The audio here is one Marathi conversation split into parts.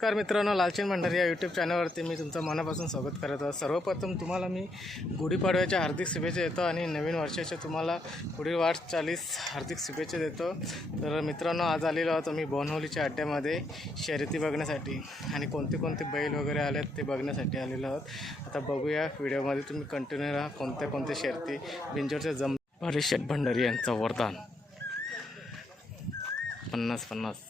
नमस्कार मित्रांनो लालचंद भंडारी या यूट्यूब चॅनलवरती मी तुमचं मनापासून स्वागत करत आहे. सर्वप्रथम तुम्हाला मी गुढीपाडव्याच्या हार्दिक शुभेच्छा देतो आणि नवीन वर्षाच्या तुम्हाला पुढील वाटचालीस हार्दिक शुभेच्छा देतो. तर मित्रांनो आज आलेलो आहोत मी बोनहोलीच्या अड्ड्यामध्ये शर्यती बघण्यासाठी आणि कोणते कोणते बैल वगैरे आले आहेत ते बघण्यासाठी आलेलो आहोत. आता बघूया व्हिडिओमध्ये तुम्ही कंटिन्यू राहा. कोणत्या कोणत्या शर्यती बिंजोरच्या जम हरीश भंडारी यांचं वरदान. पन्नास पन्नास.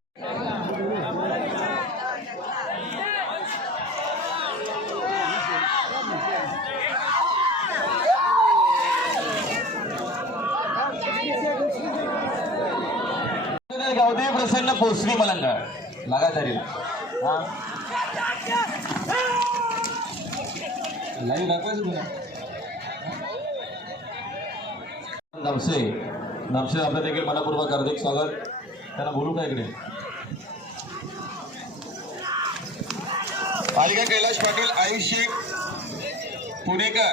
इकडे गावदे प्रसन्न पोचली मलंगा लगातारी हा? लाईव्ह दाखवायचं तुला? नमसे नमसे आपलं देखील मनापूर्वक हार्दिक स्वागत. त्यांना बोलू का इकडे? पालिका कैलाश पाटील आयुष्य पुणेकर.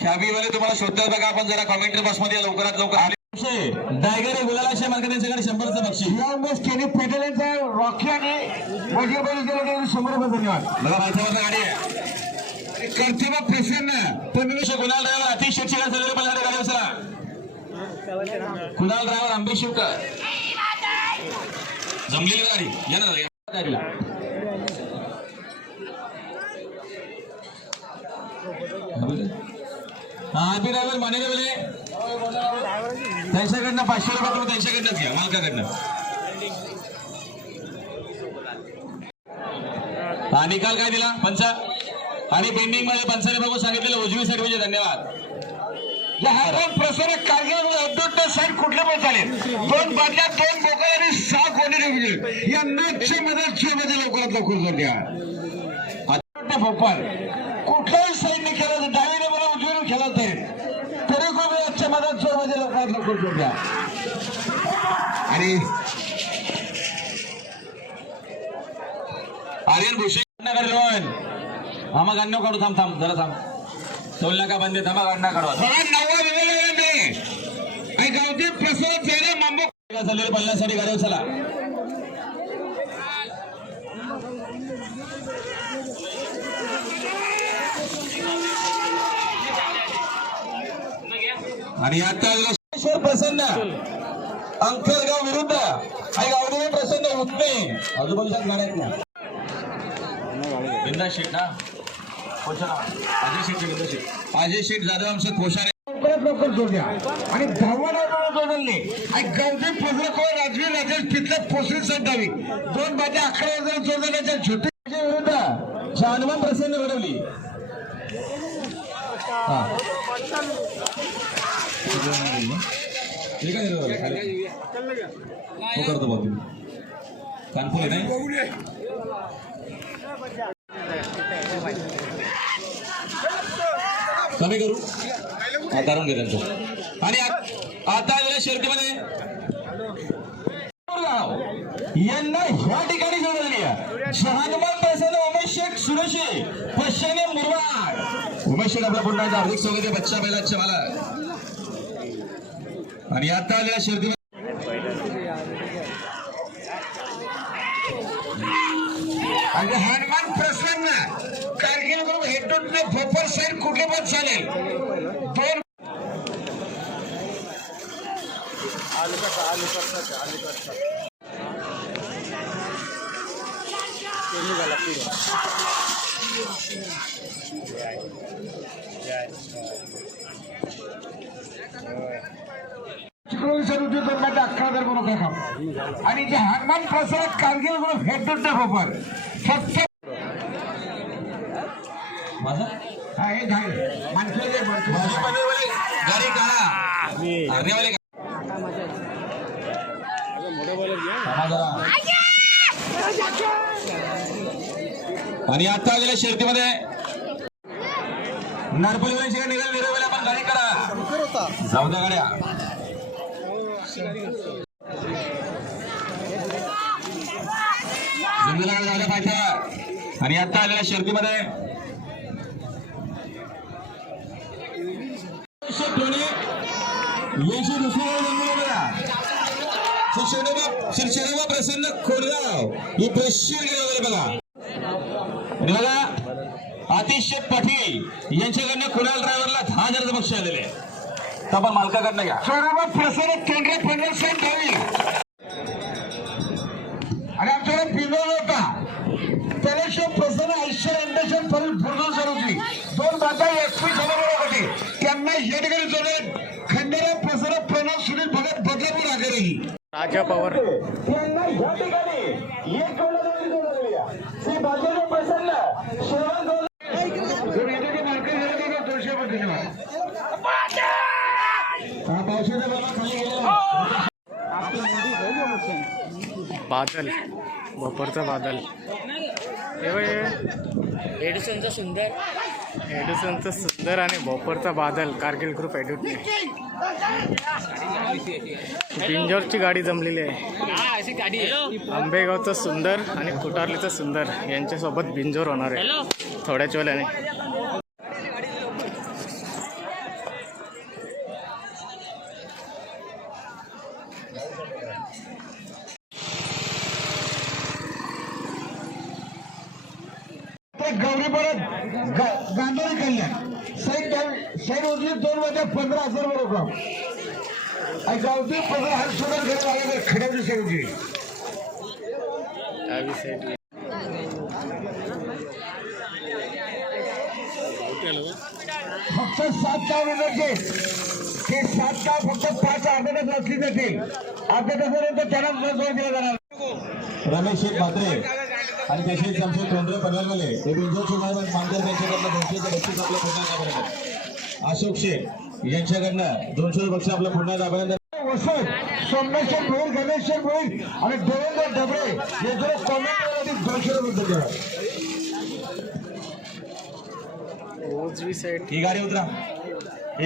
ख्याबीवाले तुम्हाला शोधतात बघा आपण जरा कॉमेंट्री बॉक्समध्ये लवकरात लवकर आले डायगर गुलाला शे मार्ग त्यांच्याकडे शंभरचं बक्षीस. या उमेश केनी पेटेल यांचा रॉकी आणि वजीरबाई केले शंभर रुपये धन्यवाद. बघा माणसावर गाडी आहे. कर्तव्य प्रसन्न पण कुणाल ड्रायव्हर अतिश मला गाडी चला. कुणाल ड्रायव्हर आंबे शिवकर जमलेली गाडी. या ना या. गाडीला हा आरपी ड्रायव्हर माने बोले. त्यांच्याकडनं पाचशे रुपये तुम्ही त्यांच्याकडनंच घ्या मालकाकडनं. हा निकाल काय दिला? पंचा? आणि पेंडिंगमध्ये पंचाने बघून सांगितलेलं उजवी साईड म्हणजे धन्यवाद. हा दोन प्रसन्न कारगिल अब्दुल साईड कुठले पण चालेल. दोन बादल्या दोन बोकळ आणि सहा कोणी निघून या मॅचच्या मध्ये लवकरात लवकर जोड द्या. आता भोपाळ कुठल्याही साईडने खेळला तर डावीने मला उजवीने खेळला तरी तरी कोणी आजच्या मधात जोडमध्ये लवकरात लवकर जोड द्या आणि आर्यन भूषण आम्हा काढू थांब थांब जरा थांब. टोल नाका बंद थांबा गाडणं काढवा. बघा नव्वद वेळेला नाही आणि गावठी प्रसन्न चेहरा मांबो झालेले पल्ल्यासाठी गाडी चला आणि आता प्रसन्न. अंकलगाव विरुद्ध. आणि गावदेवी प्रसन्न उठणे आजूबाजूच्या गाड्यात ना बिंदा शेट ना. अजय शेट बिंदा शेट. अजय शेट जाधव आमचं कोशाने लवकरात लवकर जोड द्या. आणि जोडले कोण राजवीर राजेश तिथलं पोसरी संतावी दोन बाजे अकरा हजार जोडण्याच्या छोटे विरुद्ध. जानवन प्रसन्न घडवली हा. हे काय हो करतो बघ कानपूर नाही? कमी करू? हा करून घे त्यांचं. आणि आता आलेल्या शर्टीमध्ये? यांना ह्या ठिकाणी जोडली आहे. शहानमान प्रसन्न उमेश शेख सुरेशी पश्चिमे मुरवाड उमेश शेख आपल्या पुन्हा हार्दिक स्वागत आहे बच्चा बैलाच्या मला आणि आता आलेल्या शर्दी आणि हनुमान प्रसन्न. कारगिल ग्रुप हेडून भोपर साईड कुठे पण चालेल. दोन चिपळूण सर अकरा हजार गुण खाम आणि जे हनुमान प्रसाद कारगिल ग्रुप हेडून आणि आता आलेल्या शर्तीमध्ये नरपलीवाल्यांची निघाल निरोवेला आपण गाडी करा. जाऊ द्या गाड्या. द्या पाठवा. आणि आता आलेल्या शर्तीमध्ये. यांची दुसरी वेळ जमली बघा श्री शनोबा श्री शनोबा प्रसन्न खोडगाव. ही बशीर गेले बघा. आणि बघा अतिशय पाटील यांच्याकडनं कुणाल ड्रायव्हरला दहा हजाराचं बक्षीस आलेले आहे. आपण मालकाकडनं घ्या. प्रसाद तोंडरे पंढर साहेब गावी आणि आमच्याकडे बिनोद होता त्याच्याशिवाय प्रसन्न ऐश्वर अंडेशन परत फुरदूर सर होती दोन बाता एकवीस हजार होते त्यांना या ठिकाणी जोडले खंडेराव प्रसन्न प्रणव सुनील भगत बदलापूर आघाडी राजा पवार. त्यांना या ठिकाणी एक. श्री बाजाराव प्रसन्न शेवण जोड- जोड येते ते मार्केट झाले का दोनशे पण धन्यवाद हा पावसाचा बाबा खाली गेला बादल. भोपरचा बादल. एडिसनचा सुंदर. एडिसनचं सुंदर आणि भोपरचा बादल. कारगिल ग्रुप एडिटने पिंजोरची गाडी जमलेली आहे. हा अशी गाडी आहे. आंबेगावचं सुंदर आणि कुटारलीचं सुंदर यांच्यासोबत बिंजोर होणार आहे. थोड्याच वेळाने. साईड उजवी दोन मध्ये पंधरा हजार बरोबर आणि गावठी पंधरा हजार सुद्धा घरी लागले खड्याची साईड उजवी फक्त सात दहा मिनिटाचे ते सात दहा फक्त पाच अर्धा तास असली जातील. अर्धा तासानंतर त्यांना जोड दिला जाणार. रमेश शेख म्हात्रे आणि त्याशी आमचे तोंडरे पनवेलवाले हे बिंजोर चुनाव मानकर त्यांच्याकडनं दोनशेचं बक्षीस आपलं पुन्हा दाबायला अशोक शेठ यांच्याकडनं दोनशे बक्षीस आपलं पुन्हा दाबायला वसत सोमेश्वर भोईर गणेश्वर भोईर आणि देवेंद्र डबरे हे जर कॉमेंट दोनशे रुपये द्या उजवी साईड ही गाडी उतरा.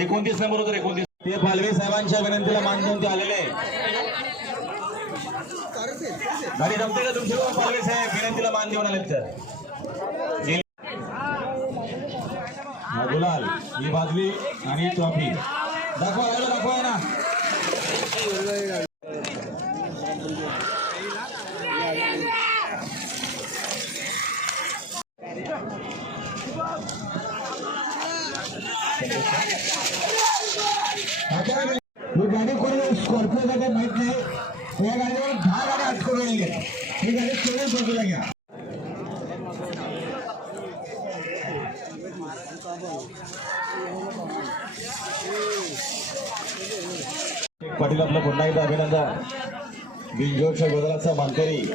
एकोणतीस नंबर उतर एकोणतीस. ते पालवे साहेबांच्या विनंतीला मान देऊन ते आलेले. गाडी जमते का तुमची? हो, पालवे साहेब विनंतीला मान देऊन आले तर गेले. हा, गुलाल ही बाजली आणि ट्रॉफी दाखवा राहिलं दाखवा ना आता ही गाडी कोणी स्कॉर्पिओ काय माहीत नाही या गाडीवर दहा गाड्या अटकवून गेल्या ही गाडी सोडून बाजूला घ्या पाटील आपलं पुन्हा एकदा अभिनंदन. बिंजोरच्या गोदराचा मानकरी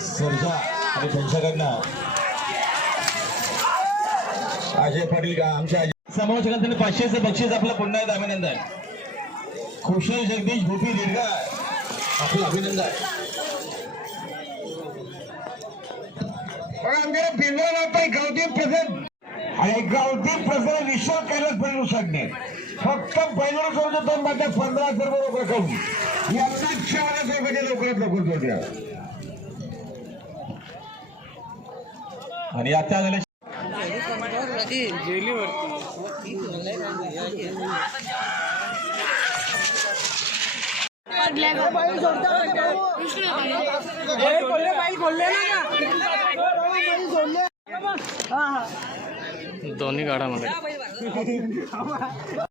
सर्जा आणि त्यांच्याकडनं. अजय पाटील आमच्या अजय- पाचशेचं बक्षीस आपलं पुन्हा एकदा अभिनंदन. कुशल जगदीश भूपी दीर्घा आपलं अभिनंदन. पण आमच्याकडे पिंजरा नव्हता गावठी प्रसाद आणि गावठी प्रसाद विश्व कैलास पैलू सांगणे फक्त पैलू सोडतो दोन माझ्या पंधरा हजार रुपये करून यांना चार हजार रुपये म्हणजे लवकरात लवकर जोड द्या. आणि आता झाले बाई खोलले ना दोन्ही गाडामध्ये